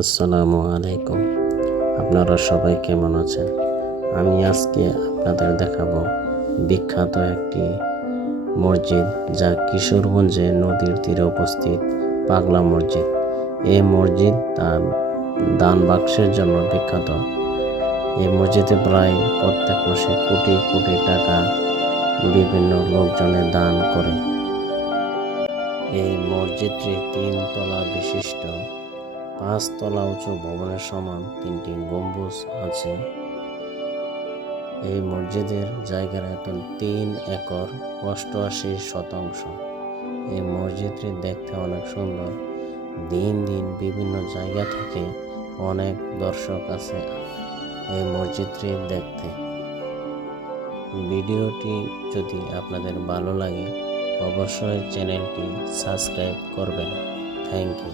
আসসালামু আলাইকুম। আপনারা সবাই কেমন আছেন? আমি আজকে আপনাদের দেখাবো বিখ্যাত একটি মসজিদ, যা কিশোরগঞ্জে নদীর তীরে অবস্থিত পাগলা মসজিদ। এই মসজিদ তার দান বাক্সের জন্য বিখ্যাত। এই মসজিদে প্রায় প্রত্যেক মাসে কোটি কোটি টাকা বিভিন্ন লোকজনে দান করে। এই মসজিদটি 3 তলা বিশিষ্ট, 5 তলা উঁচু ভবনের সমান 3টি গম্বুজ আছে। এই মসজিদের জায়গার আয়তন 3 একর 88 শতাংশ। এই মসজিদটি দেখতে অনেক সুন্দর। দিন দিন বিভিন্ন জায়গা থেকে অনেক দর্শক আসে এই মসজিদটি দেখতে। ভিডিওটি যদি আপনাদের ভালো লাগে, অবশ্যই চ্যানেলটি সাবস্ক্রাইব করবেন। Thank you.